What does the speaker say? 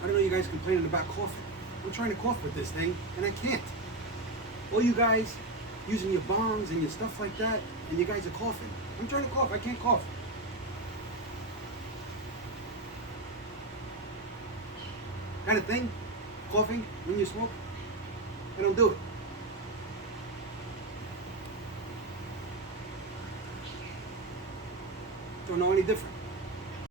I don't know you guys complaining about coughing. I'm trying to cough with this thing, and I can't. All you guys using your bongs and your stuff like that, and you guys are coughing. I'm trying to cough, I can't cough. Kind of thing, coughing when you smoke, I don't do it. Don't know any different.